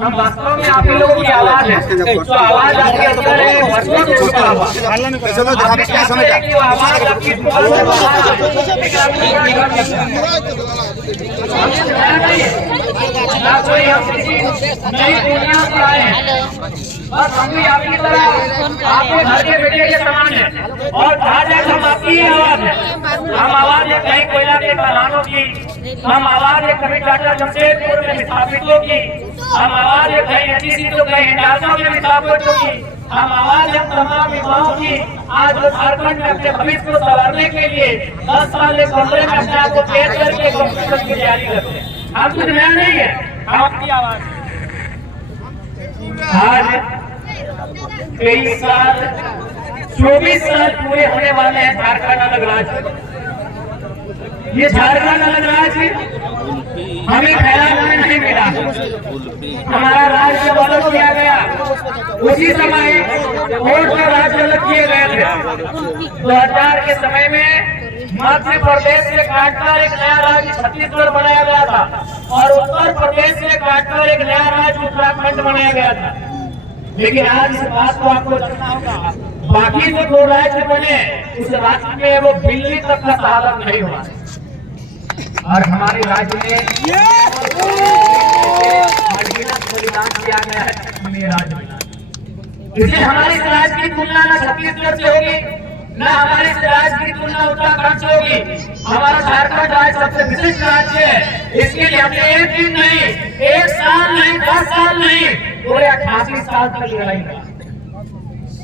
हम वास्तव में आप ही लोगों की आवाज है, जो आवाज आपके अंदर है वर्षों से छुपा हुआ। आपने क्या समझा कि वो आवाज आपकी दुआ से ना कोई हम किसी नई दुनिया से आए हैं, बस हम भी आपकी तरह आपके घर के बेटे के समान है। और जहाँ जाए हम आपकी ही आवाज है। हम आवाज है कहीं कोयला के खदानों की, हम आवाज है कभी टाटा जमशेदपुर में विस्थापितों की, हम आवाज है कहीं एचईसी तो कहीं इंडासा में विस्थापितों की, हम आवाज है तमाम युवाओं की आज वो झारखंड में अपने भविष्य को संवारने के लिए 10 साल एक कमरे में अपने आप को कैद करके कंप्यूटर की तैयारी करते हैं। हम कुछ नया नहीं है, हम आपकी आवाज। आज 23 साल 24 साल पूरे होने वाले हैं झारखंड अलग राज्य। ये झारखंड अलग राज्य हमें फैलाने में नहीं मिला। हमारा राज्य जब अलग किया गया उसी समय वोट पर राज्य अलग किए गए थे। 2000 के समय में मध्य प्रदेश से काटकर एक नया राज्य छत्तीसगढ़ बनाया गया था और उत्तर प्रदेश से काटकर एक नया राज्य उत्तराखंड बनाया गया था। लेकिन आज इस बात को आपको जानना होगा, बाकी जो 2 राज्य बने उस राज्य में वो बिल्ली तक का सहारा नहीं हुआ। और हमारे राज्य में बलिदान किया गया है, हमें राज्य मिला। इसलिए हमारे इस राज्य की तुलना न छत्तीसगढ़ से होगी, न हमारे इस राज्य की तुलना उत्तराखंड से होगी। हमारा झारखंड राज्य सबसे विशिष्ट राज्य है। इसके लिए हमने एक दिन नहीं, 1 साल नहीं, 10 साल नहीं, पूरे 88 साल तक लड़ाई लड़ा।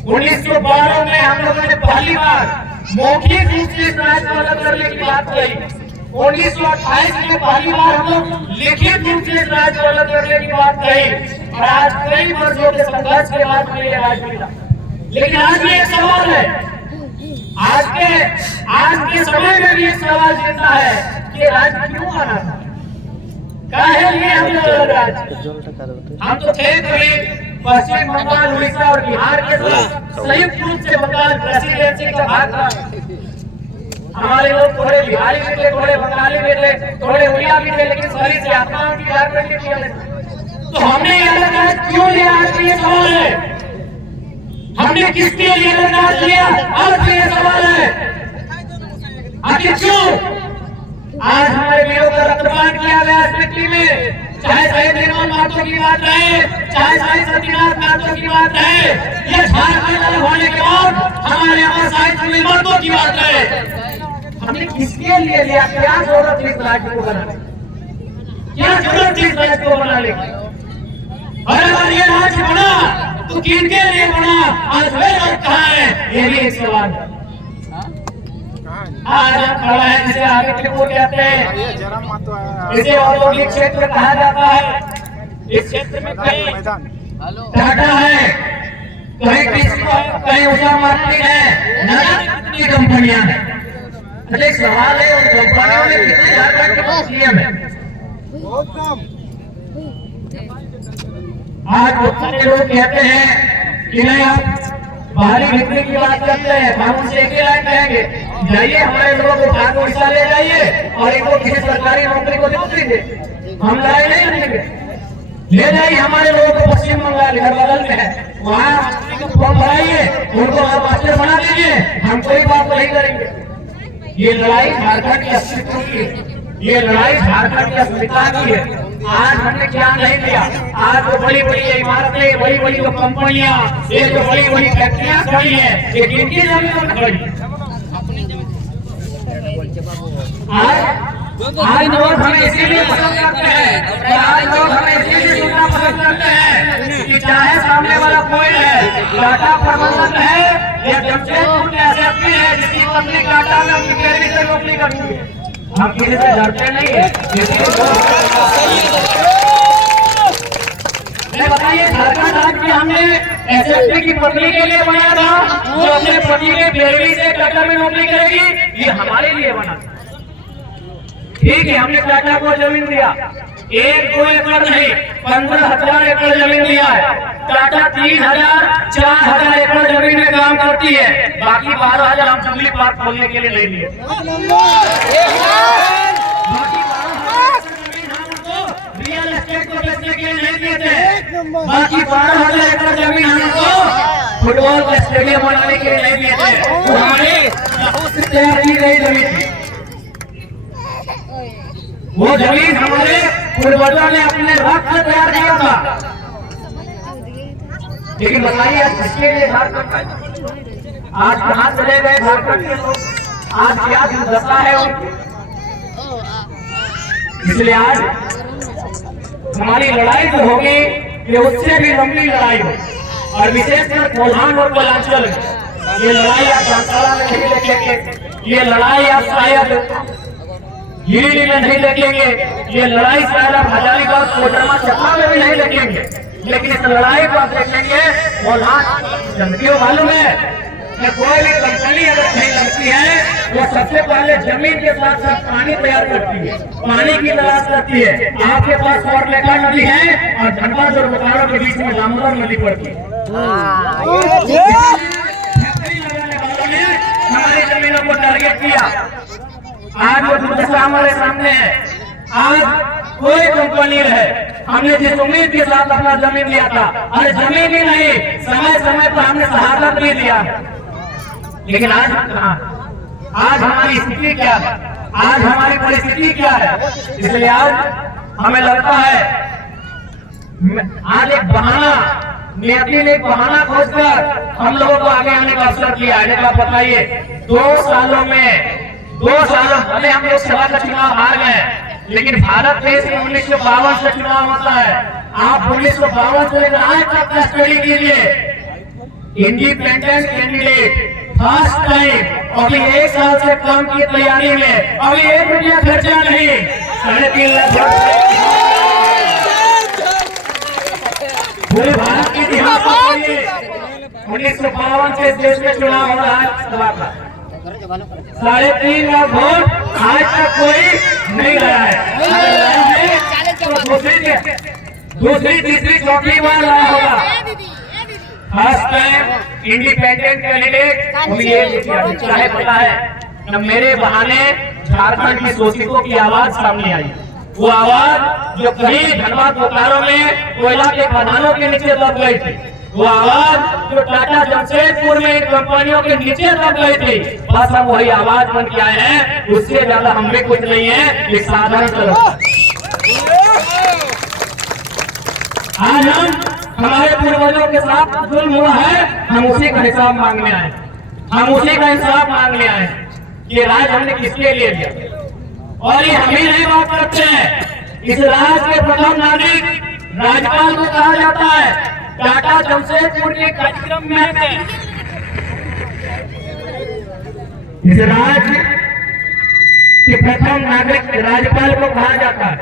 1912 में हम लोगों ने पहली बार मौखिक रूप से इस राज्य को अलग करने की बात कही। 1928 में पहली बार हम लोग लिखित रूप से इस राज्य को अलग करने की बात कही और आज कई वर्षों के संघर्ष के बाद में ये राज्य मिला। लेकिन आज भी एक सवाल है, आज के समय में भी एक सवाल जिंदा है कि राज्य क्यों बना था, काहे लिए हम लोग अलग राज्य। हम तो थे कभी पश्चिम बंगाल, उड़ीसा और बिहार के संयुक्त रूप से बंगाल प्रेसिडेंसी का भाग था। हमारे लोग थोड़े बिहारी भी थे, थोड़े बंगाली भी थे, थोड़े उड़िया भी थे, लेकिन सभी से आत्माओं की झारखंड की थी। तो हमने ये अलग राज्य क्यों लिया, आज ये सवाल है। हमने किसके लिए अलग राज्य लिया, आज ये सवाल है। आखिर क्यों आज हमारे वीरों का रक्तदान किया गया इस मिट्टी में, चाहे शहीद निर्मल महतो की बात है, चाहे शहीद सतीनाथ महतो की बात है, ये झारखंड अलग होने के बाद हमारे अमर शहीद सुनील महतो की बात है। हमने किसके लिए लिया, क्या जरूरत थी इस राज्य को बनाने, क्या जरूरत थी इस राज्य को बनाने की। और अगर ये राज्य बना तो किनके लिए बना, आज वे लोग कहाँ है, ये भी एक सवाल है। आज हम खड़ा है जिसे आदित्यपुर कहते हैं, इसे औद्योगिक क्षेत्र कहा जाता है। इस क्षेत्र में कहीं टाटा है, कहीं उषा मार्टिन है, न कितनी कंपनियां हैं। एक सवाल है उन कंपनियों ने कितने झारखंड के पास लिए है। आज बहुत सारे लोग कहते हैं कि नहीं आप बाहरी बिक्री की बात करते हैं, हम उनसे एक ही लाइन कहेंगे, जाइए हमारे लोगों को भाग उड़ीसा ले जाइए और इनको किसी सरकारी नौकरी को नौकरी दे, हम लड़ाई नहीं लड़ेंगे। ले जाइए हमारे लोगों को पश्चिम बंगाल घर बगल में है, वहाँ फॉर्म भराइए, उनको मास्टर बना दीजिए, हम कोई बात नहीं करेंगे। ये लड़ाई झारखंड के अस्तित्व की है, ये लड़ाई झारखंड की अस्मिता की है। आज हमने क्या नहीं लिया, आज वो बड़ी बड़ी इमारतें, बड़ी बड़ी जो कंपनियां, ये जो बड़ी बड़ी फैक्ट्रियां खड़ी हैं, ये किनकी जमीनों में खड़ी। आज लोग हमें इसीलिए पसंद करते हैं, आज लोग हमें इसीलिए सुनना पसंद करते हैं कि चाहे सामने वाला कोई है, टाटा प्रबंधन है या जमशेदपुर के एसएसपी है जिसकी पत्नी टाटा में अपनी कैरियर से नौकरी करती है, हम किसी से डरते नहीं है। बताइए झारखंड राज्य की हमने एसएसपी की पत्नी के लिए बनाया था, जो अपने पति के बेरवी से टाटा में नौकरी करेगी, ये हमारे लिए बना। ठीक है, हमने टाटा को जमीन दिया, 1-2 एकड़ नहीं 15,000 एकड़ जमीन दिया है। टाटा 3,000-4,000 एकड़ जमीन में काम करती है, बाकी 12,000 हम जंगली पार्क खोलने के लिए नहीं लिए। बाकी 12,000 जमीन हम उनको रियल एस्टेट को बेचने के लिए नहीं दिए थे, बाकी 12,000 एकड़ जमीन हमको फुटबॉल का स्टेडियम बनाने के लिए नहीं दिए थे, वो हमारे तैयार की गई जमीन थी। वो जमीन हमारे पूर्वजों ने अपने रक्त से तैयार किया था। लेकिन बताइए आज किसके लिए झारखंड, आज कहाँ चले गए झारखंड के लोग, आज क्या दुर्दशा है उनकी। इसलिए आज हमारी लड़ाई तो होगी, ये उससे भी लंबी लड़ाई हो, और विशेषकर कोल्हान और कोयलांचल ये लड़ाई आप जामताड़ा में नहीं देखेंगे, ये लड़ाई आप शायद गिरिडीह में नहीं देखेंगे, ये लड़ाई शायद आप हजारीबाग कोडरमा चपला में भी नहीं देखेंगे, लेकिन इस लड़ाई को आप देखेंगे कोल्हान। क्यों मालूम है कि कोई भी कंपनी अगर कहीं लगती है वो सबसे पहले जमीन के साथ साथ पानी तैयार करती है, पानी की तलाश करती है। आपके पास सौरलेखा नदी है और धनबाद और बोकारो के बीच में दामोदर नदी पड़ती है। फैक्ट्री लगाने वालों ने हमारी जमीनों को टारगेट किया। आज वो दुर्दशा हमारे सामने है। आज कोई कंपनी रहे, हमने जिस उम्मीद के साथ अपना जमीन लिया था, अरे जमीन ही नहीं, समय समय पर हमने शहादत भी दिया, लेकिन आज कहाँ, आज हमारी स्थिति क्या है, आज हमारी परिस्थिति क्या है। इसलिए आज हमें लगता है आज एक बहाना, नियति ने एक बहाना खोजकर हम लोगों को आगे आने का अवसर दिया है। आप बताइए 2 सालों में, 2 सालों भले हम लोग सभा का चुनाव हार गए, लेकिन भारत देश में 1952 से चुनाव होता है। आप 1952 से लेकर आज तक का स्टडी कीजिए। इंडिपेंडेंट कैंडिडेट फर्स्ट टाइम अभी 1 साल से कम की तैयारी में, अभी 1 रुपया खर्चा नहीं, 3.5 लाख पूरे भारत के इतिहास में 1952 से देश में चुनाव हो रहा है सभा का। 3.5 लाख वोट आज तक कोई नहीं लाया है, तो दूसरी तीसरी चौथी बार लाया होगा। फर्स्ट टाइम इंडिपेंडेंट कैंडिडेट चाहे पता है न, मेरे बहाने झारखंड की शोषितों की आवाज सामने आई। वो आवाज जो कहीं धनबाद बोकारो में कोयला के खदानों के नीचे दब गई थी, वो आवाज जो टाटा जमशेदपुर में इन कंपनियों के नीचे दब गई थी, बस हम वही आवाज बन के आए हैं। उससे ज्यादा हम भी कुछ नहीं है, एक साधारण तरह। आज हम हमारे पूर्वजों के साथ जुल्म हुआ है, हम उसी का हिसाब मांगने आए, हम उसी का इंसाफ मांगने आए। ये राज हमने किसके लिए लिया, और ये हम ही नहीं बात करते हैं। इस राज के प्रथम नागरिक राज्यपाल को कहा जाता है, टाटा जमशेदपुर के कार्यक्रम में थे। इस राज के प्रथम नागरिक राज्यपाल को कहा जाता है,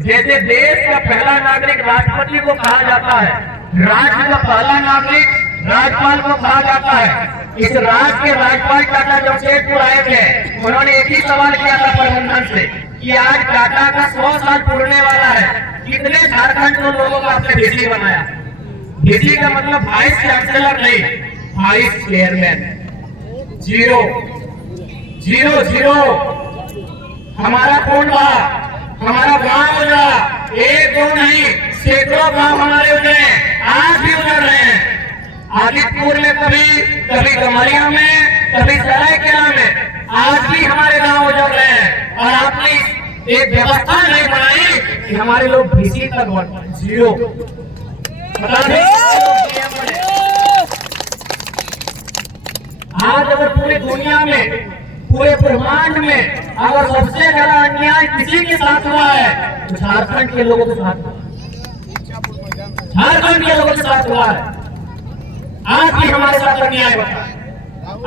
जैसे देश का पहला नागरिक राष्ट्रपति को कहा जाता है, राज्य का पहला नागरिक राज्यपाल को कहा जाता है। इस राज्य के राज्यपाल टाटा जमशेदपुर आए थे, उन्होंने एक ही सवाल किया था प्रबंधन से कि आज टाटा का 100 साल पूरने वाला है, कितने झारखंड के लोगों को आपने डीसी बनाया। डीसी का मतलब वाइस चांसलर नहीं, वाइस चेयरमैन। 0 0 0 हमारा कौन रहा, हमारा गांव उजड़ा, 1 2 नहीं, सैकड़ों गांव हमारे उजड़े, आज भी उजड़ रहे हैं। आदितपुर में कभी गमरिया में, कभी सरायकेला में, आज भी हमारे गांव उजड़ रहे हैं। और आपने एक व्यवस्था नहीं बनाई कि हमारे लोग डीसी तक बढ़ 0 आज अगर पूरी दुनिया में, पूरे ब्रह्मांड में अगर सबसे ज्यादा अन्याय किसी के साथ हुआ है तो झारखंड के लोगों के साथ, झारखंड के लोगों के साथ हुआ है। आज भी हमारे साथ अन्याय होता है,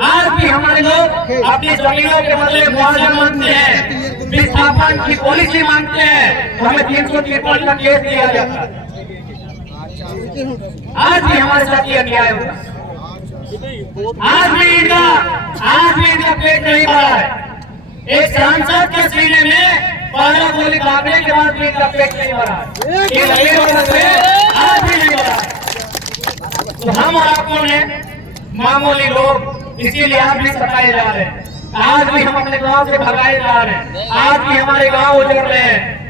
आज भी हमारे लोग अपनी जमीनों के बदले मुआवजा मांगते हैं, विस्थापन की पॉलिसी मांगते हैं, तो हमें 353 का केस दिया जाता है। आज भी हमारे साथ ये अन्याय होता है, आज भी इनका पेट नहीं भरा है। एक सांसद के सीने में 12 गोली दागने के बाद भी इनका पेट नहीं भरा है, ये नहीं हो सकते, आज भी नहीं भरा है। तो हम और आप कौन है, मामूली लोग, इसीलिए आज भी सताए जा रहे हैं, आज भी हम अपने गांव से भगाए जा रहे हैं, आज भी हमारे गांव उजड़ रहे हैं,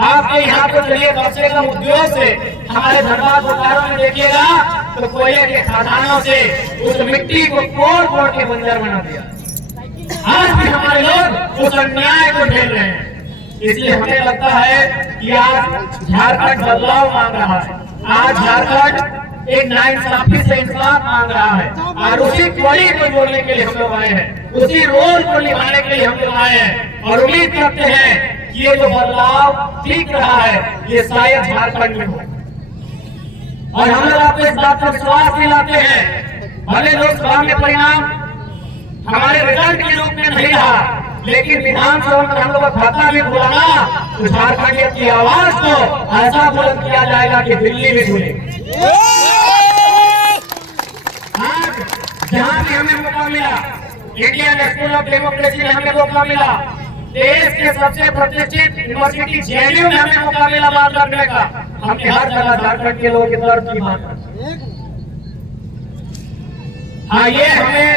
आपके यहाँ तो चलिए कम से कम उद्योग से हमारे धनबाद बोकारो में देखिएगा तो कोयले के खदानों से उस मिट्टी को कोड़ कोड़ के बंजर बना दिया। आज भी हमारे लोग उस अन्याय को झेल रहे हैं। इसलिए हमें लगता है कि आज झारखंड बदलाव मांग रहा है। आज झारखंड एक नाइंसाफी से इंसाफ मांग रहा है और उसी कड़ी को जोड़ने के लिए हम लोग आए हैं, उसी रोल को निभाने के लिए हम लोग आए हैं और उम्मीद करते हैं कि ये जो बदलाव दिख रहा है ये शायद झारखंड में हो। और हम लोग आपको इस बात का विश्वास दिलाते हैं, भले लोकसभा में परिणाम हमारे रिजल्ट के रूप में नहीं रहा, लेकिन विधानसभा में हम लोग का खाता भी खुलाना तो झारखंड की आवाज को ऐसा बुलंद किया जाएगा कि दिल्ली भी सुने। आज जहां भी हमें मौका मिला, इंडियन स्कूल ऑफ डेमोक्रेसी में हमें मौका मिला, देश के सबसे प्रतिष्ठित यूनिवर्सिटी जेएनयू में हमें मौका मिला बात करने का, हमने हर जगह झारखंड के लोगों की दर्द की बात की। हाँ, ये हमें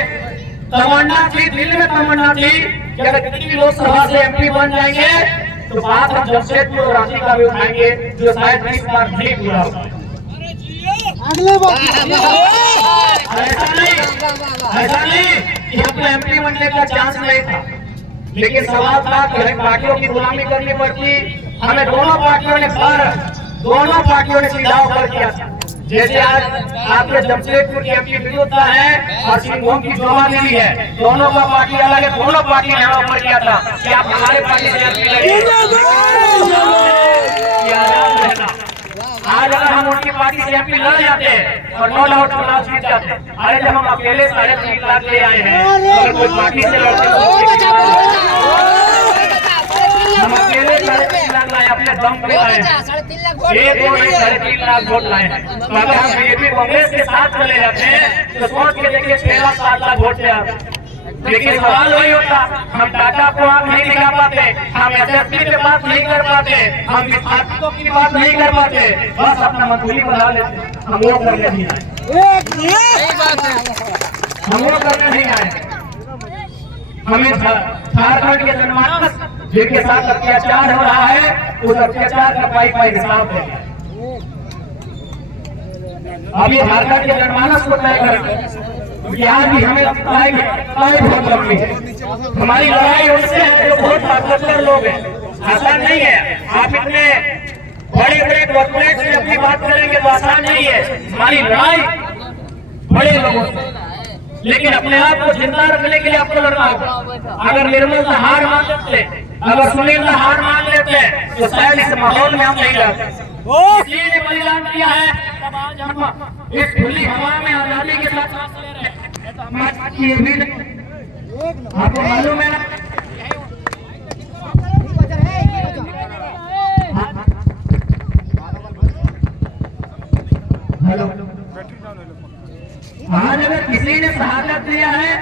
तमन्ना थी, दिल में तमन्ना थी कि अगर दिल्ली लोकसभा से एमपी बन जाएंगे तो बात हम जमशेदपुर और रांची का भी उठाएंगे, जो शायद इस बार नहीं पूरा होगा। ऐसा नहीं कि हमको एमपी बनने का चांस नहीं था, लेकिन सवाल था कि हमें पार्टियों की गुलामी करनी पड़ती। हमें दोनों पार्टियों ने सीधा ऑफर किया था। जैसे आज आपके जमशेदपुर की एमपी विरोधता है और सिंहभूम की जोमा मिली है, दोनों का पार्टी अलग है, दोनों पार्टी ने ऑफर किया था कि आप हमारे पार्टी से एमपी लड़िए। आज अगर हम उनकी पार्टी से एमपी लड़ जाते और 9 लाख चुनाव जीत जाते, अरे जब हम अकेले 3.5 लाख ले आए हैं, अगर कोई पार्टी से लड़ते हम अकेले 3.5 लाख लाए, अपने दम पे लाए, 3.5 लाख वोट लाए हैं। तो अगर हम बीजेपी कांग्रेस के साथ चले जाते हैं तो सोच के देखिए 6-7 लाख वोट से आते। लेकिन सवाल वही होता, हम टाटा को आप नहीं दिखा पाते, हम एसएसपी पे बात नहीं कर पाते, हम विस्थापितों की बात नहीं कर पाते, बस अपना मंत्री बना लेते। हम वो करने नहीं आए, हम वो करने नहीं आए। हमें झारखंड के जनमानस जिनके साथ अत्याचार हो रहा है, उस अत्याचार का पाई हिसाब है। अभी झारखंड के जनमानस को तय करेंगे, क्योंकि आज भी हमें लगता है कि बहुत लंबी है। हमारी लड़ाई उनसे है जो बहुत ताकतवर लोग हैं। आसान नहीं है, आप इतने बड़े बड़े कॉर्पोरेट से अपनी बात करेंगे तो आसान नहीं है। हमारी लड़ाई बड़े लोगों से, लेकिन अपने आप को जिंदा रखने के लिए आपको लड़ना होगा। अगर निर्मल का हार मान लेते, अगर सुनील का हार मान लेते तो शायद इस माहौल में हम नहीं रहते। इसलिए ने बलिदान किया है, तब आज हम इस खुली हवा में आजादी के साथ सांस ले रहे हैं। ये भी आपको मालूम है ना, हेलो, आज अगर किसी ने शहादत दिया है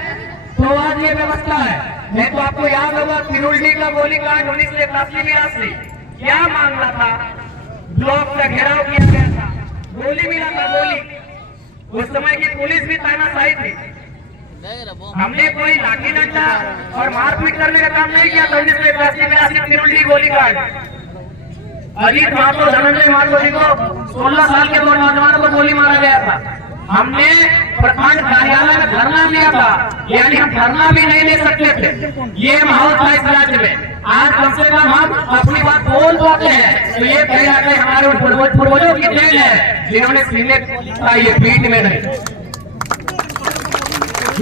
तो आज ये व्यवस्था है। नहीं तो आपको याद होगा किरुल्डी का गोलीकांड 1981-82 क्या मामला था, ब्लॉक का घेराव किया गया था, गोली मिला था, गोली। उस समय की पुलिस भी तानाशाही थी। हमने कोई लाठी डंडा और मारपीट करने का काम नहीं किया था। 1981-82 किरुल्डी गोलीकांड, अजीत महतो, धनंजय महतो जी को 16 साल के 2 नौजवानों को गोली मारा गया था। हमने प्रखंड कार्यालय में धरना दिया था, यानी हम धरना भी नहीं दे सकते थे। ये माहौल था इस राज्य में। आज कम से कम हम अपनी बात बोल पाते हैं, तो ये कह जाते हमारे पूर्वजों की देन है जिन्होंने सीने का ये पीठ में नहीं।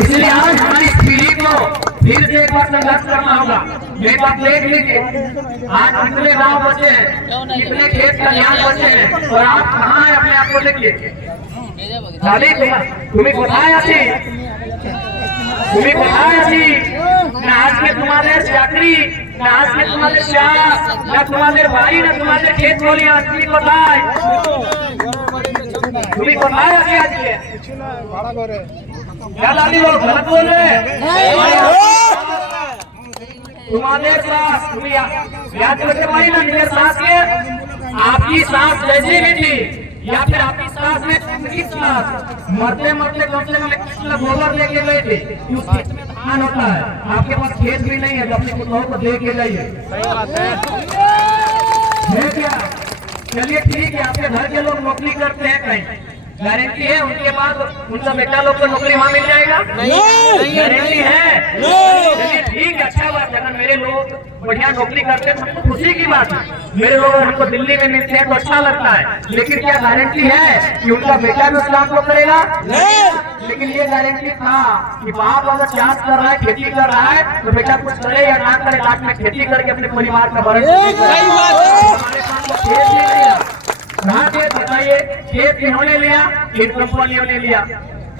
इसलिए आज हमारी पीढ़ी को फिर से एक बार संघर्ष करना होगा। ये बात देख लीजिए, आज कितने गांव बचे हैं, कितने खेत खलिहान बचे हैं, और आप कहाँ है अपने आप को देखिए। तुम्हें बताया आज के तुम्हारे चाकरी, आज के तुम्हारे शास, न तुम्हारे भाई, न तुम्हारे खेत बोलियां, तुम्हें बताए आज के क्या दादी लोग गलत बोल रहे हैं। तुम्हारे सास, तुम्हें याद करके भाई ना, मेरे सास के आपकी सास जैसी भी थी, या फिर आपकी सास में मरते मरते कम से कम 21 किलो गोबर लेके गए थे। उस खेत में धान होता है, आपके पास खेत भी नहीं है तो अपने कुत्तों को दे के जाइए। है क्या? चलिए ठीक है, आपके घर के लोग नौकरी करते हैं कहीं, गारंटी है उनके पास उनका बेटा लोग को नौकरी वहाँ मिल जाएगा? नहीं गारंटी है। चलिए ठीक है, अच्छा बात है। अगर मेरे लोग बढ़िया नौकरी करते हैं तो हमको खुशी की बात है। मेरे लोग हमको दिल्ली में मिलते हैं तो अच्छा लगता है, लेकिन क्या गारंटी है कि उनका बेटा भी उस काम को करेगा? नहीं। लेकिन ये गारंटी था कि बाप अगर चाष कर रहा है, खेती कर रहा है, तो बेटा कुछ करे या ना करे, लास्ट में खेती करके अपने परिवार का भरण कहाँ से बताइए? खेत किन्होंने लिया? खेत कंपनियों ने लिया।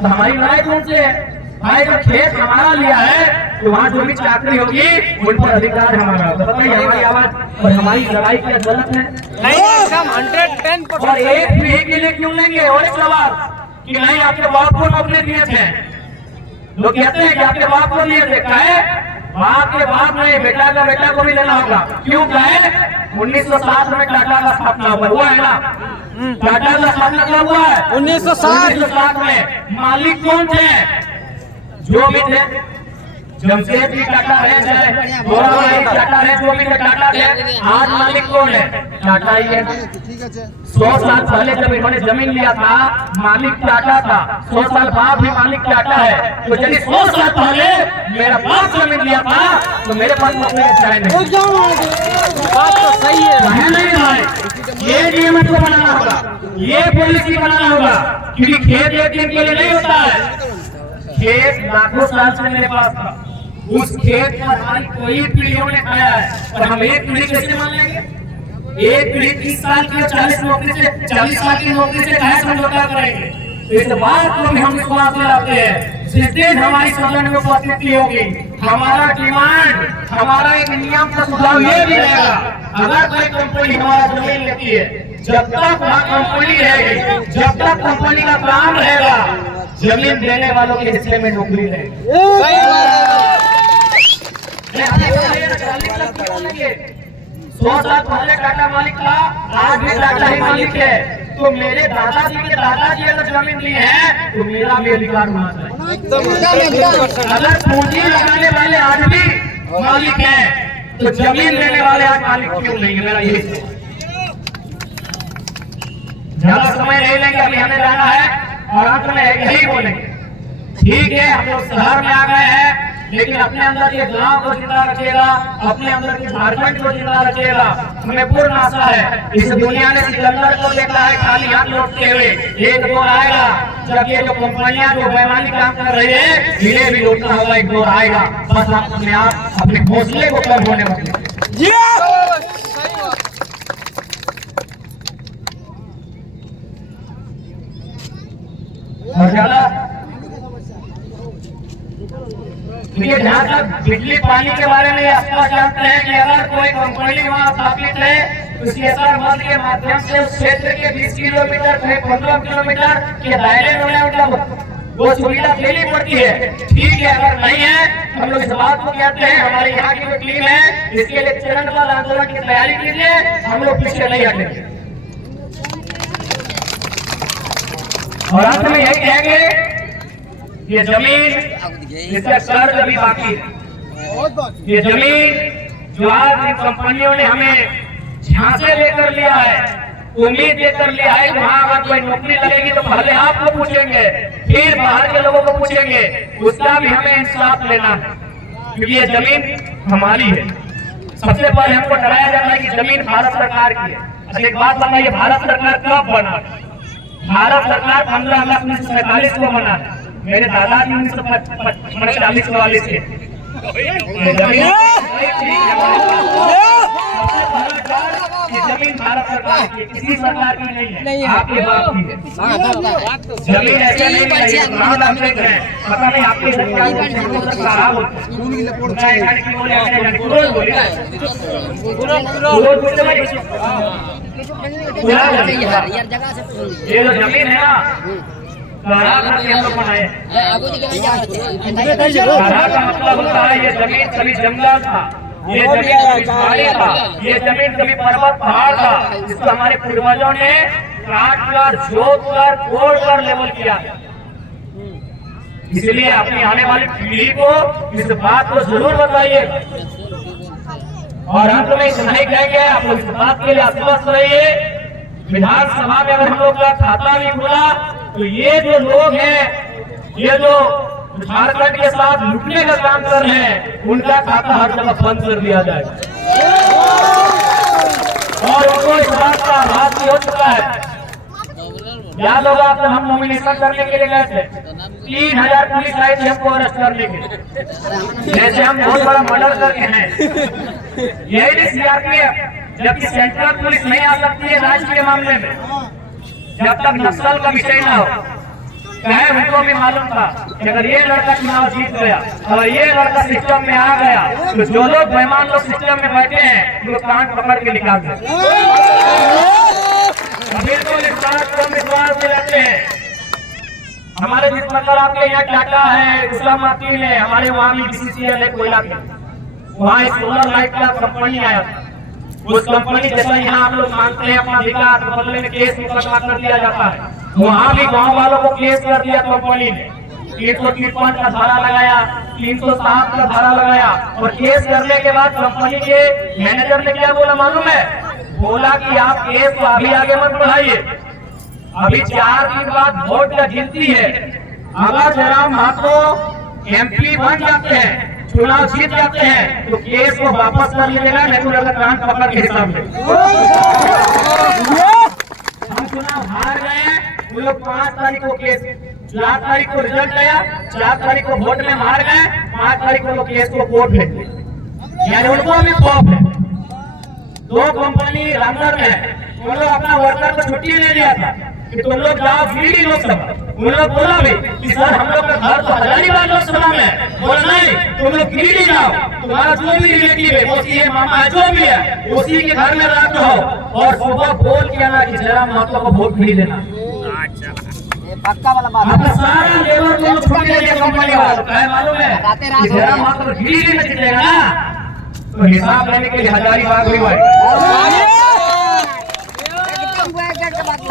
तो हमारी लड़ाई कौन से है? भाई जब खेत हमारा लिया है तो वहाँ जो भी चाकरी होगी उन पर अधिकार हमारा। तो बताइए हमारी आवाज और हमारी लड़ाई क्या गलत है? नहीं, एकदम 110%। और एक फ्री के लिए क्यों लेंगे? और एक सवाल कि नहीं आपके बाप को नौकरी दिए थे, लोग कहते हैं कि आपके बाप को दिए थे। कहे बाप के बाप नहीं, बेटा का बेटा को भी लेना होगा। क्यों? कहे 1960 में टाटा का स्थापना हुआ है ना? टाटा का स्थापना कब हुआ है? 1960 में। मालिक कौन थे? जो भी थे, जमशेदजी टाटा है, चाहे गौरव टाटा है, जो भी टाटा थे, आज मालिक कौन है? टाटा ही है। 100 साल पहले जब इन्होंने जमीन लिया था मालिक टाटा था, 100 साल बाद भी मालिक टाटा है। तो यदि 100 साल पहले मेरा बाप जमीन लिया था तो मेरे पास नौकरी चाहिए नहीं। बात तो सही है। नहीं भाई, ये नियम को बनाना होगा, ये पॉलिसी बनाना होगा, क्योंकि खेत एक दिन के लिए नहीं होता है। खेत लाखों साल से मेरे पास था, उस खेत पर हमारी कई पीढ़ियों ने खाया है, और हम एक पीढ़ी कैसे मान लेंगे? एक पीढ़ी 30 साल की 40 साल की नौकरी से कहे समझौता करेंगे? इस बात को भी हम विश्वास दिलाते हैं। जिस दिन हमारी सदन में उपस्थिति होगी, हमारा डिमांड, हमारा एक नियम का सुझाव ये भी रहेगा, अगर कोई कंपनी हमारा जमीन लेती है, जब तक वहाँ कंपनी रहेगी, जब तक कंपनी का काम रहेगा, जमीन देने वालों के हिस्से में नौकरी रहेगी। 100 साल पहले टाटा मालिक था, आज भी टाटा ही मालिक है। तो मेरे दादाजी के दादाजी अगर जमीन ली है तो मेरा भी अधिकार होना चाहिए। अगर पूंजी लगाने वाले आज भी मालिक है तो जमीन लेने वाले आज मालिक क्यों नहीं है? मेरा यही सवाल। ज्यादा समय नहीं लेंगे, अभी हमें जाना है और अंत में यही बोलेंगे, ठीक है हम लोग शहर में आ गए हैं, लेकिन अपने अंदर ये गांव को जिंदा रखिएगा, अपने अंदर की झारखंड को जिंदा रखिएगा। हमें पूर्ण आशा है इस दुनिया ने सिकंदर को देखा है खाली हाथ लौटते हुए, एक दौर आएगा जब ये जो कंपनियां जो वैमानिक काम कर रही है इन्हें भी लौटना होगा, एक दौर आएगा। बस आप अपने आप अपने हौसले को कम होने मत दीजिए। और ज्यादा देखिए, जहाँ तक बिजली पानी के बारे में स्पष्ट जानते हैं कि अगर कोई कंपनी वहाँ स्थापित है तो सीएसआर फंड के माध्यम से उस क्षेत्र के 20 किलोमीटर 15 किलोमीटर के दायरे में मतलब वो सुविधा देनी पड़ती है। ठीक है, अगर नहीं है हम लोग इस बात को कहते हैं, हमारे यहाँ की जो टीम है इसके लिए चरणबद्ध आंदोलन की तैयारी कीजिए, हम लोग पीछे नहीं हटेंगे। और अंत में यही कहेंगे, ये जमीन इसका कर्ज अभी बाकी है। ये जमीन जो आज इन कंपनियों ने हमें झांसे लेकर लिया है, उम्मीद देकर लिया है, वहाँ अगर कोई नौकरी लगेगी तो पहले आपको पूछेंगे, फिर बाहर के लोगों को पूछेंगे, उसका भी हमें इंसाफ लेना है, क्योंकि ये जमीन हमारी है। सबसे पहले हमको डराया जाता है कि जमीन भारत सरकार की है। अच्छा एक बात बताइए, भारत सरकार कब बना? भारत सरकार 15 अगस्त 1947 को बना। मेरे दादाजी 1945 के। जमीन भारत सरकार की, किसी सरकार की नहीं है, आपके बाप की है। जमीन ऐसे नहीं है, पता नहीं आपकी सरकार ये जो जमीन है ना, हम लोग बनाए, का मतलब होता है ये जमीन कभी जंगल था, ये जमीन कभी पहाड़ी था, ये जमीन कभी पर्वत पहाड़ था, जिसको हमारे पूर्वजों ने काट कर, जोत कर, तोड़ कर लेवल किया। इसलिए अपनी आने वाली पीढ़ी को इस बात को जरूर बताइए। और अंत में इतना ही कहेंगे, आप लोग इस बात के लिए आश्वस्त रहिए, विधानसभा में अगर हम लोग का खाता भी खुला तो ये जो लोग हैं, ये जो झारखंड के साथ लुटने का काम कर रहे हैं, उनका खाता हर जगह बंद कर दिया जाएगा। और उनको इस बात का आभास भी हो चुका है। याद होगा आप, हम नॉमिनेशन करने के लिए गए थे, 3000 पुलिस आई थी हमको अरेस्ट करने के, जैसे हम बहुत बड़ा मर्डर करके हैं। यही नहीं सीआरपीएफ, जबकि सेंट्रल पुलिस नहीं आ सकती है राज्य के मामले में जब तक नक्सल का विषय ना हो। कहे उनको भी मालूम था कि अगर ये लड़का चुनाव जीत गया और ये लड़का सिस्टम में आ गया तो जो लोग बेईमान लोग सिस्टम में बैठे हैं वो कान पकड़ के निकाल दें। बिल्कुल इस बात को विश्वास दिलाते हैं। हमारे जिस मतलब आपके यहाँ टाटा है, उस्लामाबाद है, हमारे वहाँ भी बीसीसीएल है कोयला के, वहाँ एक सोलर लाइट का कंपनी आया था। उस कंपनी जैसा यहाँ आप लोग मानते हैं अपना अधिकार, तो बदले में केस मुकदमा कर दिया जाता है, वहाँ भी गांव वालों को केस कर दिया कंपनी ने। 353 का धारा लगाया, 307 का धारा लगाया, और केस करने के बाद कंपनी के मैनेजर ने क्या बोला मालूम है? बोला कि आप केस को अभी आगे मत बढ़ाइए, अभी 4 दिन बाद वोट का गिनती है, अगर जयराम महतो एमपी बन जाते हैं, चुनाव जीत जाते हैं, तो केस को वापस कर लीजिएगा, नहीं तो लगा कान पकड़ के हिसाब में। हम चुनाव हार गए, वो लोग 5 तारीख को केस, 4 तारीख को रिजल्ट आया, 4 तारीख को वोट में हार गए, 5 तारीख को लोग केस को कोर्ट भेज दिए। यानी उनको भी खौफ है। 2 कंपनी रामनगर में है, उन लोग अपना वर्कर को छुट्टी दे दिया था कि तुम लोग जाओ गिरिडीह लोकसभा। उन लोग बोला भी कि सर हम लोग का घर तो हजारीबाग लोकसभा में है, बोला नहीं तुम लोग गिरिडीह जाओ, तुम्हारा जो भी रिलेटिव है, वो सीए मामा है, जो भी है, उसी के घर में रात हो और सुबह बोल के आना कि जयराम महतो को वोट नहीं देना। पक्का वाला बात आपका सारा लेबर को लोग छुट्टी दे दिया कंपनी वालों को, मालूम है कि जयराम महतो को गिरिडीह में जीतेगा ना, तो हिसाब लेने के लिए हजारीबाग भी आए।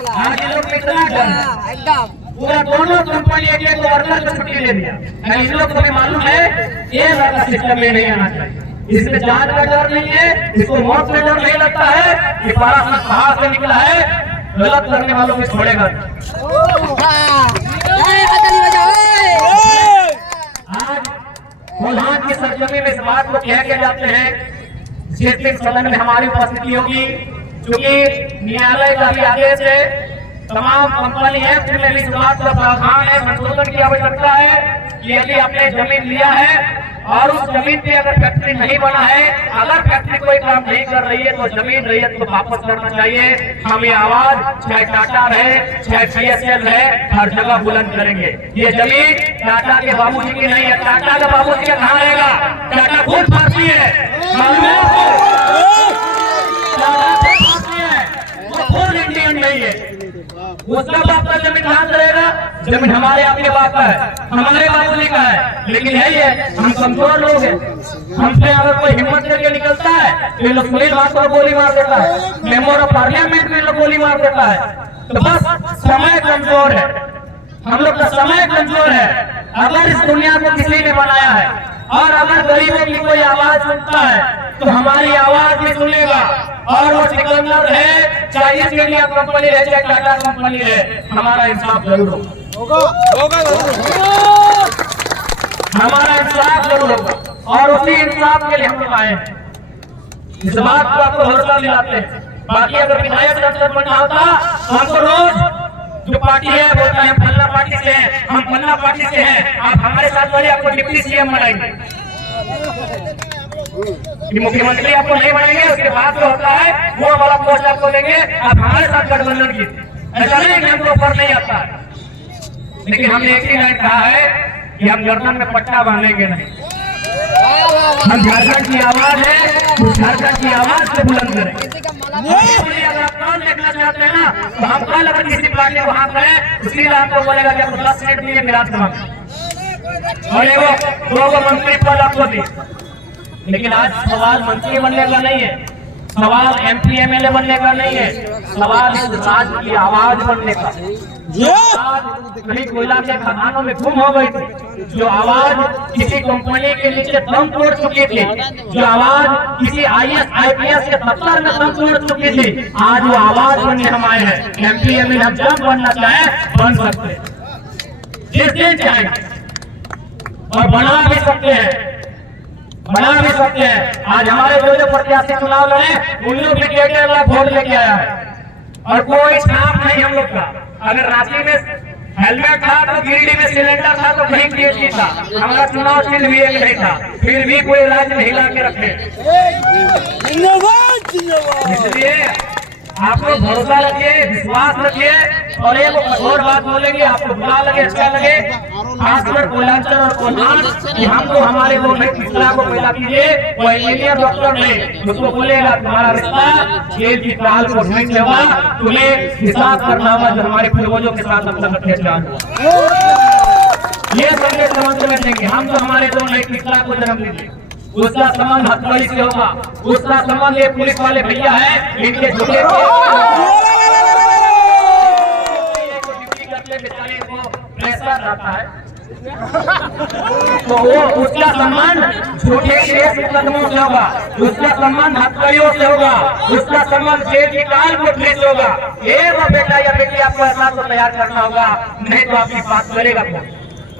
आज ये लोग कितना डर एकदम पूरा दोनों कंपनी एक वर्कर को छुट्टी दे दिया। इन लोग को भी मालूम है ये लड़का सिस्टम में नहीं आना चाहिए, इसमें जान का डर नहीं है, इसको मौत में डर नहीं लगता है कि पारा कहाँ से निकला है, गलत करने वालों को छोड़ेगा। आज बुलहान की सरजमी में इस बात को कह के जाते हैं, जिस सदन में हमारी उपस्थिति होगी, क्योंकि न्यायालय का भी आदेश है, तमाम कंपनी है जिनमें इस बात का प्रावधान है, संशोधन की आवश्यकता है कि यदि आपने जमीन लिया है और उस जमीन पे अगर फैक्ट्री नहीं बना है, अगर फैक्ट्री कोई काम नहीं कर रही है, तो जमीन रैयत को वापस करना चाहिए। हम ये आवाज चाहे टाटा रहे चाहे बीएसएल रहे, हर जगह बुलंद करेंगे। ये जमीन टाटा के बाबूजी की नहीं है, टाटा का बाबूजी का कहाँ रहेगा? टाटा खुद भारतीय है, मालूम है आपको? टाटा खुद भारतीय है, वो खुद इंडियन नहीं है। उसका बाप का जमीन कहाँ से रहेगा? जमीन हमारे आपके बाप का है, हमारे बाबूजी का है। लेकिन यही है, हम कमजोर लोग हैं, हमसे अगर कोई हिम्मत करके निकलता है तो ये लोग सुनील महतो को गोली मार देता है, मेंबर ऑफ पार्लियामेंट में लोग गोली मार देता है। तो बस समय कमजोर है, हम लोग का समय कमजोर है। अगर इस दुनिया को किसी ने बनाया है और अगर गरीबों की कोई आवाज सुनता है तो हमारी आवाज भी सुनेगा, और वो सिकंदर है चाहे ईस्ट इंडिया कंपनी है चाहे टाटा कंपनी है, हमारा इंसाफ जरूर होगा, हमारा इंसाफ जरूर होगा। और उसी इंसाफ के लिए हम लोग आए हैं, इस बात को आपको भरोसा दिलाते हैं। बाकी अगर विधायक संसद बनना होता तो हमको रोज जो पार्टी है बोलता है फल्ला पार्टी से है, हम फल्ला पार्टी से हैं, आप हमारे साथ बोले आपको डिप्टी सीएम बनाएंगे, मुख्यमंत्री आपको नहीं बनाएंगे, उसके बाद जो होता है वो वाला पोस्ट आपको देंगे, आप हमारे साथ गठबंधन की। ऐसा नहीं कि हमको ऊपर नहीं आता है, लेकिन हमने एक ही लाइन कहा है कि हम गर्दन में पट्टा बांधेंगे नहीं। हम झारखंड की आवाज है, तो झारखंड की आवाज से बुलंद करें। अगर आप कौन देखना चाहते हैं ना, तो हम कल अगर किसी पार्टी को हाथ करें, उसके लिए आपको बोलेगा कि आपको 10 सीट दिए विधानसभा में और वो 2 मंत्री पद आपको दिए। लेकिन आज सवाल मंत्री बनने का नहीं है, सवाल MP MLA बनने का नहीं है, सवाल इस राज्य की आवाज बनने का। जो आवाज कहीं कोयला के खदानों में गुम हो गई थी, जो आवाज किसी कंपनी के नीचे दम तोड़ चुकी थी, जो आवाज किसी IAS IPS के दफ्तर में दम तोड़ चुकी थी, आज वो आवाज बनने हम आए हैं। MP MLA हम जब बनना चाहे बन सकते हैं, जिस दिन चाहे, और बना भी सकते हैं, बना भी सकते हैं। आज हमारे जो प्रत्याशी चुनाव लड़े उन लोग भी डेढ़ लाख वोट लेके आया है, और कोई छाप नहीं हम लोग का। अगर रांची में हेलमेट था तो गिरिडीह में सिलेंडर था तो कहीं केस था, हमारा चुनाव चिन्ह भी एक नहीं था, फिर भी कोई राज्य में हिला के रखे। इसलिए आप लोग भरोसा रखिए, विश्वास रखिए, और एक कठोर बात बोलेंगे, आपको बुरा लगे अच्छा लगे, खासकर कोयलांचल और कोल्हान, कि हमको हमारे लोग नहीं पिछड़ा को पैदा कीजिए। वो इंजीनियर डॉक्टर नहीं, उसको बोलेगा तुम्हारा रिश्ता जेल की ताल को ढूंढ लेगा, तुम्हें हिसाब करना होगा जो हमारे पूर्वजों के साथ अपना अत्याचार हुआ। ये संदेश समझ में देंगे। हम तो हमारे लोग नहीं पिछड़ा को जन्म दीजिए, उसका संबंध हथकड़ी से होगा, उसका संबंध ये पुलिस वाले भैया है, इनके झूठे बेचारे को प्रेशर आता है, तो वो उसका सम्मान झूठे केस मुकदमों से होगा, उसका सम्मान हथकड़ियों से होगा, उसका सम्मान जेल की काल कोठरी से होगा। ये वो बेटा या बेटी आपको ऐसा तो तैयार करना होगा, नहीं तो आपकी बात करेगा।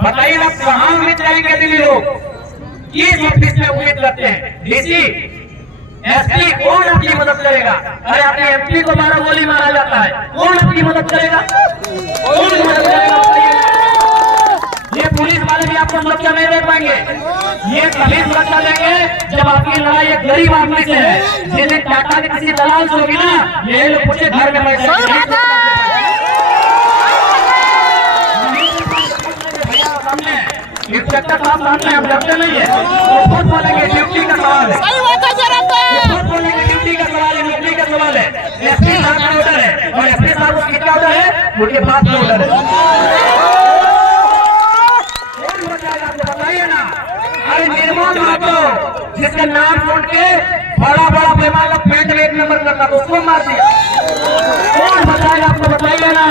बताइए आप कहाँ उम्मीद करेंगे दिल्ली लोग, किस ऑफिस में उम्मीद करते हैं? DC SP कौन आपकी मदद करेगा? अरे अपने MP को 12 गोली मारा जाता है, कौन आपकी मदद करेगा? कौन मदद करेगा? ये पुलिस वाले भी आपको सुरक्षा नहीं दे पाएंगे। ये कभी सुरक्षा देंगे जब आपकी लड़ाई एक गरीब आदमी से है। जिस दिन टाटा के किसी दलाल से होगी ना, ये लोग पूछे घर में बैठे इंस्पेक्टर साहब सामने, हम डरते नहीं है, वो खुद बोलेंगे ड्यूटी का सवाल है, खुद बोलेंगे ड्यूटी का सवाल है, नौकरी का सवाल है। SP साहब का ऑर्डर है, और SP साहब को कितना ऑर्डर है, उनके पास में ऑर्डर है। कौन बचाएगा आपको बताइए ना? अरे निर्मल महतो, जिसका नाम सुन के बड़ा बड़ा पैमाना पेट में 1 नंबर करता तो उसको मार दिया। कौन बचाएगा आपको बताइए ना?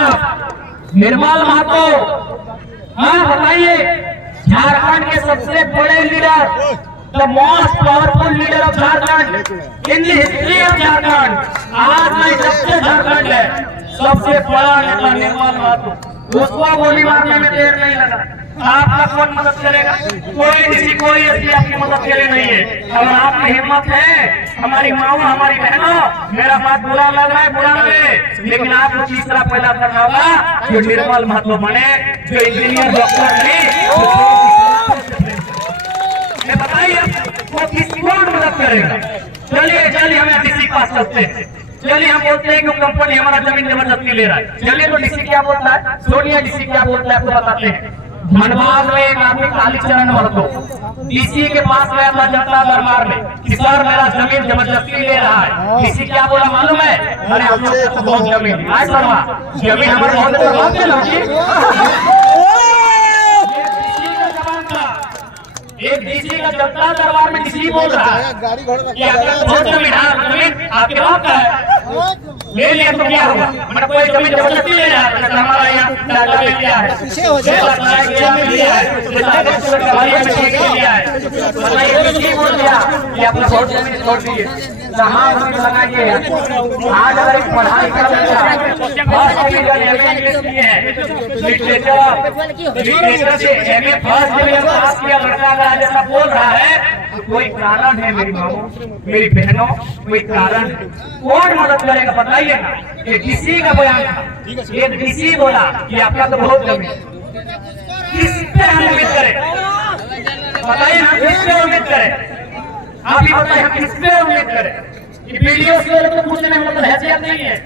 निर्मल महतो, हाँ बताइए। झारखंड के सबसे बड़े leader, the most powerful leader of Jharkhand in the history of Jharkhand, आज नहीं सबसे झारखंड है सबसे बड़ा नेता निर्मल महतो, उसको गोली मारने में देर नहीं लगा। आपका कौन मदद करेगा? कोई किसी कोई ऐसी आपकी मदद के लिए नहीं है। अगर आप में हिम्मत है, हमारी माओ हमारी बहनों, मेरा बात बुरा लग रहा है बुरा लगे, लेकिन आपको तीसरा पैदा करना होगा जो निर्मल महतो बने, जो इंजीनियर डॉक्टर नहीं। बताइए वो किसी कौन मदद करेगा? चलिए चलिए हमें DC के पास चलते हैं, चलिए हम बोलते हैं कि कंपनी हमारा जमीन जबरदस्ती ले रहा है। चलिए तो DC क्या बोलता है, सोनिया DC क्या बोलता है आपको बताते हैं। धनबाद में एक आदमी कालीचरण महतो DC के पास गया था जनता दरबार में कि सर मेरा जमीन जबरदस्ती ले रहा है। DC क्या बोला मालूम है? अरे हम लोग तो बहुत जमीन आए शर्मा, जमीन हमारे बहुत दरबार में लगी। एक DC का जनता दरबार में DC बोल रहा है कि आपका बहुत जमीन है, आपके बाप का है, ले लिया तो क्या होगा? मतलब कोई जमीन जबरदस्ती ले रहा है, हमारा यहाँ टाटा में लिया है, लिया है, बताइए बोल दिया कि आपने बहुत जमीन छोड़ दी है, कहाँ लगाइए। आज अगर पढ़ाई कर लिटरेचर से MA फर्स्ट डिवीजन पास किया लड़का अगर ऐसा बोल रहा है तो कोई कारण है मेरी माओ मेरी बहनों, कोई कारण। कौन मदद करेगा बताइए ना? ये DC का बयान था, ये DC बोला कि आपका तो बहुत जमीन, किस पे हम उम्मीद करें? बताइए हम किस पे उम्मीद करें? आप ही बताइए हम किस पे उम्मीद करें? कि वीडियो के लोग तो पूछने में मतलब हैसियत नहीं है,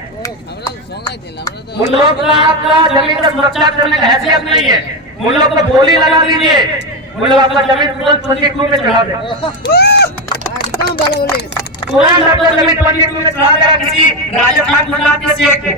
उन लोग का आपका जमीन का सुरक्षा करने का हैसियत नहीं है, उन लोग को गोली लगा दीजिए, उन लोग आपका जमीन तुरंत 22 में चढ़ा दे, तुरंत आपका जमीन 22 में चढ़ा देगा किसी राजस्थान गुजरात के स्टेट को।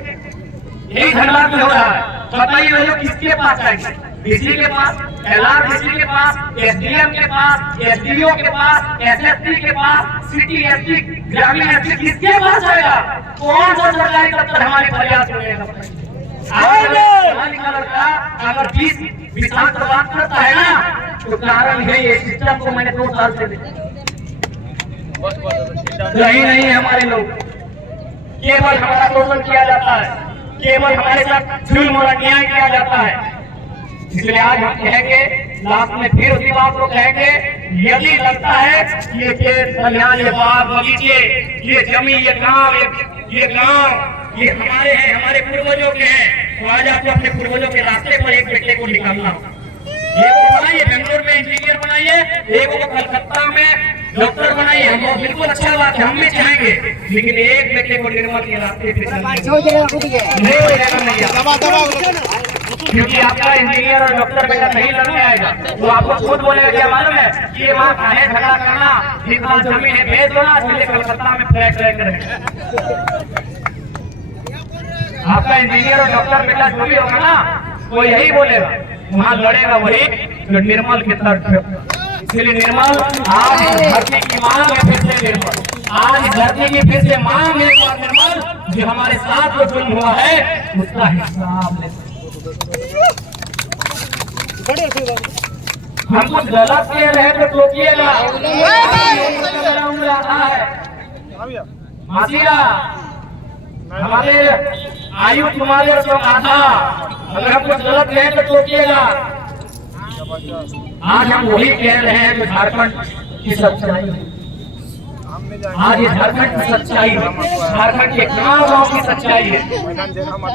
यही धनबाद में हो रहा है। बताइए वो लोग किसके पास आएंगे? DC के पास, LR DC के पास, SDM के पास, SDO के पास, SSP के पास, सिटी SP ग्रामीण एसपी किसके पास जाएगा? कौन सा सरकारी दफ्तर हमारे फरियाद सुनेगा? लड़का अगर 20 विषाक्त बात करता है ना, तो कारण है ये सिस्टम को मैंने 2 साल से नहीं है। हमारे लोग केवल हमारा शोषण किया जाता है, केवल हमारे साथ जुल्म और अन्याय किया जाता है। इसलिए आज हम कहेंगे, लास्ट में फिर उसी बात को कहेंगे, यदि लगता है ये खेत खलिहान, ये बाग बगीचे, ये जमीन, ये गांव, ये हमारे हैं, हमारे पूर्वजों के हैं, तो आज आपको अपने पूर्वजों के रास्ते पर एक बेटे को निकालना होगा। एक को बनाइए बेंगलोर में इंजीनियर बनाइए, एक को कलकत्ता में डॉक्टर बनाइए, हम बिल्कुल अच्छा बात है, हम भी चाहेंगे, लेकिन एक बेटे को निर्मल के रास्ते पे क्योंकि आपका इंजीनियर और डॉक्टर बेटा नहीं लड़ने आएगा, तो आपको खुद बोलेगा क्या मालूम है कि ये बात है झगड़ा करना, जितना जमीन है भेज दो ना, इसलिए कलकत्ता में फ्लैट लेकर आपका इंजीनियर और डॉक्टर बेटा जो भी होगा ना, वो यही बोलेगा, वहाँ लड़ेगा वही जो निर्मल के तरफ। इसलिए निर्मल आज धरती की मांग है, फिर से निर्मल आज धरती की फिर से मांग है, निर्मल जो हमारे साथ जो जुल्म हुआ है उसका हिसाब ले। हम कुछ गलत कह रहे हैं तो टोकिएगा। मासिया हमारे आयु तुम्हारे तो आधा, अगर हम कुछ गलत कहें तो टोकिएगा। आज हम वही कह रहे हैं जो झारखंड की सच्चाई है। आज ये झारखंड की सच्चाई है, झारखंड के गांव गांव की सच्चाई है।